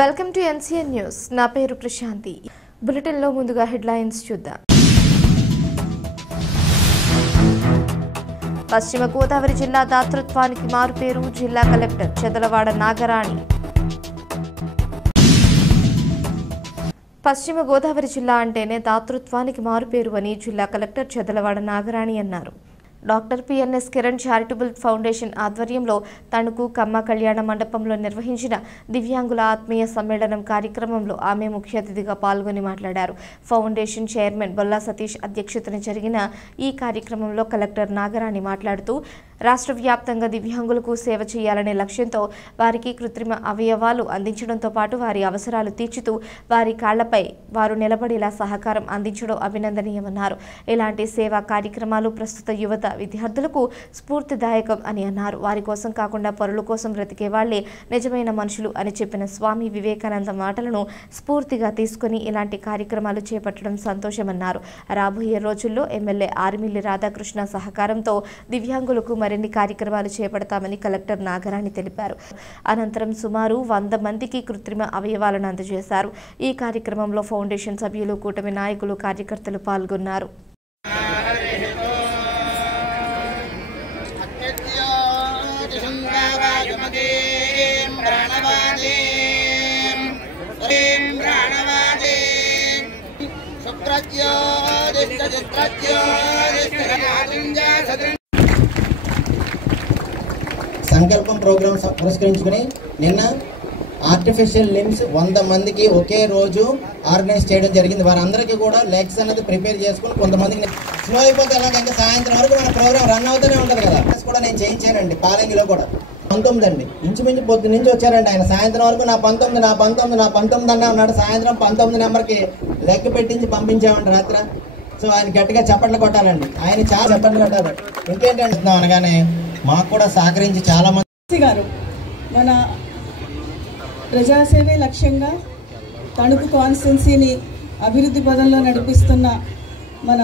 Welcome to NCN news. నా పేరు ప్రశాంతి. బులెటిన్లో ముందుగా హెడ్లైన్స్ చూద్దాం. పశ్చిమ గోదావరి జిల్లా దాతృత్వానికి మారుపేరు జిల్లా కలెక్టర్ చెదలవాడ నాగరాణి. పశ్చిమ గోదావరి జిల్లా అంటేనే దాతృత్వానికి మారుపేరు అని జిల్లా కలెక్టర్ చెదలవాడ నాగరాణి అన్నారు. Doctor PNS Kiran charitable foundation ఆధ్వర్యంలో తణుకు కమ్మ కళ్యాణ మండపంలో నిర్వహించిన దివ్యాంగుల ఆత్మీయ సమ్మేళనం కార్యక్రమంలో ఆమె ముఖ్య అతిథిగా పాల్గొని మాట్లాడారు. ఫౌండేషన్ చైర్మన్ బొల్లా సతీష్ అధ్యక్షతన జరిగిన ఈ కార్యక్రమంలో కలెక్టర్ నాగరాణి మాట్లాడుతూ రాష్ట్ర వ్యాప్తంగా దివ్యాంగులకు సేవ చేయాలనే లక్ష్యంతో వారికి కృత్రిమ అవయవాలు అందించడంతో పాటు వారి అవసరాలు తీర్చుతూ వారి కాళ్లపై వారు నిలబడేలా సహకారం అందించడం అభినందనీయమన్నారు. ఇలాంటి సేవా కార్యక్రమాలు ప్రస్తుత యువత విద్యార్థులకు స్ఫూర్తిదాయకం అని అన్నారు. వారి కోసం కాకుండా పరుల కోసం బ్రతికే వాళ్లే నిజమైన మనుషులు అని చెప్పిన స్వామి వివేకానంద మాటలను స్ఫూర్తిగా తీసుకుని ఇలాంటి కార్యక్రమాలు చేపట్టడం సంతోషమన్నారు. రాబోయే రోజుల్లో ఎమ్మెల్యే ఆర్మిల్లి రాధాకృష్ణ సహకారంతో దివ్యాంగులకు మరిన్ని కార్యక్రమాలు చేపడతామని కలెక్టర్ నాగరాణి తెలిపారు. అనంతరం సుమారు 100 మందికి కృత్రిమ అవయవాలను అందజేశారు. ఈ కార్యక్రమంలో ఫౌండేషన్ సభ్యులు, కూటమి నాయకులు, కార్యకర్తలు పాల్గొన్నారు. సంకల్పం ప్రోగ్రామ్ పురస్కరించుకుని నిన్న ఆర్టిఫిషియల్ లిమ్స్ 100 మందికి ఒకే రోజు ఆర్గనైజ్ చేయడం జరిగింది. వారందరికీ కూడా లెగ్స్ అనేది ప్రిపేర్ చేసుకుని కొంతమందికి స్లో అయిపోతే ఎలాగంటే సాయంత్రం వరకు మన ప్రోగ్రామ్ రన్ అవుతూనే ఉంటుంది కదా. కూడా నేను చేయించానండి పాలంగిలో కూడా 19 అండి. ఇంచుమించు పొద్దు నుంచి వచ్చారండి ఆయన. సాయంత్రం వరకు నా 19 అన్నా ఉన్నాడు. సాయంత్రం 19 నెంబర్కి లెక్క పెట్టించి పంపించామండి రాత్రి. సో ఆయన గట్టిగా చప్పట్లు కొట్టాలండి. ఆయన చాలా చప్పట్లు కొట్టారు. ఇంకేంటంటున్నాం అనగానే మాకు కూడా సహకరించి చాలా మంది గారు మన ప్రజాసేవే లక్ష్యంగా తణుకు కాన్స్టిట్యున్సీని అభివృద్ధి పదంలో నడిపిస్తున్న మన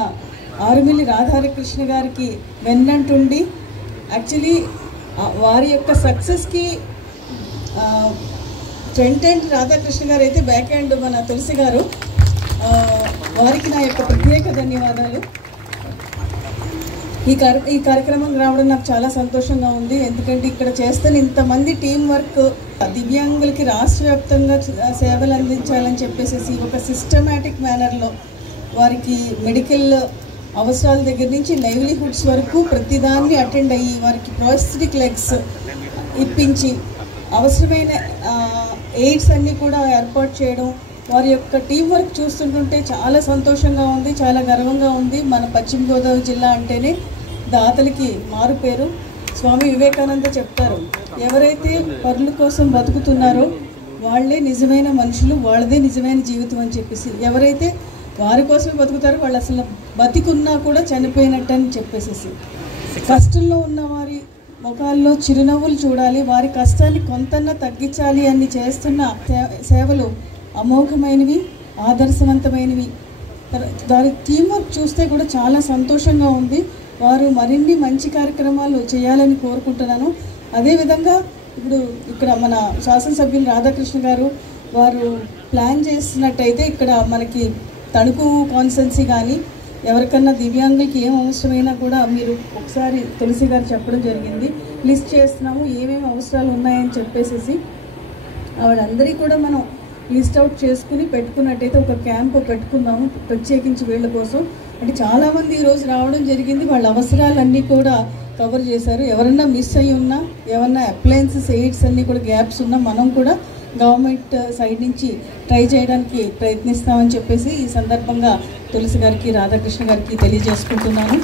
ఆరుమిల్లి రాధాకృష్ణ గారికి వెన్నంటుండి యాక్చువల్లీ వారి యొక్క సక్సెస్కి ఫ్రంట్ ఎండ్ రాధాకృష్ణ గారు అయితే బ్యాక్ ఎండ్ మన తులసి గారు. వారికి నా యొక్క ప్రత్యేక ధన్యవాదాలు. ఈ కార్యక్రమం రావడం నాకు చాలా సంతోషంగా ఉంది. ఎందుకంటే ఇక్కడ చేస్తున్న ఇంతమంది టీం వర్క్ దివ్యాంగులకి రాష్ట్ర వ్యాప్తంగా సేవలు అందించాలని చెప్పేసి ఒక సిస్టమేటిక్ మేనర్లో వారికి మెడికల్ అవసరాల దగ్గర నుంచి లైవ్లీహుడ్స్ వరకు ప్రతిదాన్ని అటెండ్ అయ్యి వారికి ప్రాస్థెటిక్ లెగ్స్ ఇప్పించి అవసరమైన ఎయిడ్స్ అన్నీ కూడా ఏర్పాటు చేయడం, వారి యొక్క టీం వర్క్ చూస్తుంటుంటే చాలా సంతోషంగా ఉంది, చాలా గర్వంగా ఉంది. మన పశ్చిమ గోదావరి జిల్లా అంటేనే దాతలకి మారు పేరు. స్వామి వివేకానంద చెప్తారు, ఎవరైతే పరుల కోసం బతుకుతున్నారో వాళ్ళే నిజమైన మనుషులు, వాళ్ళదే నిజమైన జీవితం అని చెప్పేసి. ఎవరైతే వారి కోసమే బతుకుతారో వాళ్ళు అసలు బతికున్నా కూడా చనిపోయినట్టు అని చెప్పేసి. కష్టంలో ఉన్న వారి ముఖాల్లో చిరునవ్వులు చూడాలి, వారి కష్టాన్ని కొంతన్నా తగ్గించాలి అని చేస్తున్న సేవలు అమోఘమైనవి, ఆదర్శవంతమైనవి. దాని టీం వర్క్ చూస్తే కూడా చాలా సంతోషంగా ఉంది. వారు మరిన్ని మంచి కార్యక్రమాలు చేయాలని కోరుకుంటున్నాను. అదేవిధంగా ఇప్పుడు ఇక్కడ మన శాసనసభ్యులు రాధాకృష్ణ గారు వారు ప్లాన్ చేస్తున్నట్టయితే ఇక్కడ మనకి తణుకు కాన్స్టిట్యున్సీ కానీ ఎవరికన్నా దివ్యాంగులకి ఏం అవసరమైనా కూడా మీరు ఒకసారి తులసి గారు చెప్పడం జరిగింది. లిస్ట్ చేస్తున్నాము ఏమేమి అవసరాలు ఉన్నాయని చెప్పేసి వాళ్ళందరికీ కూడా మనం లిస్ట్ అవుట్ చేసుకుని పెట్టుకున్నట్టయితే ఒక క్యాంప్ పెట్టుకున్నాము ప్రత్యేకించి వీళ్ళ కోసం. అంటే చాలామంది ఈరోజు రావడం జరిగింది, వాళ్ళ అవసరాలన్నీ కూడా కవర్ చేశారు. ఎవరన్నా మిస్ అయ్యి ఉన్నా, ఏమన్నా అప్లయన్సెస్ ఎయిడ్స్ అన్నీ కూడా గ్యాప్స్ ఉన్నా మనం కూడా గవర్నమెంట్ సైడ్ నుంచి ట్రై చేయడానికి ప్రయత్నిస్తామని చెప్పేసి ఈ సందర్భంగా తులసి గారికి, రాధాకృష్ణ గారికి తెలియజేసుకుంటున్నాను.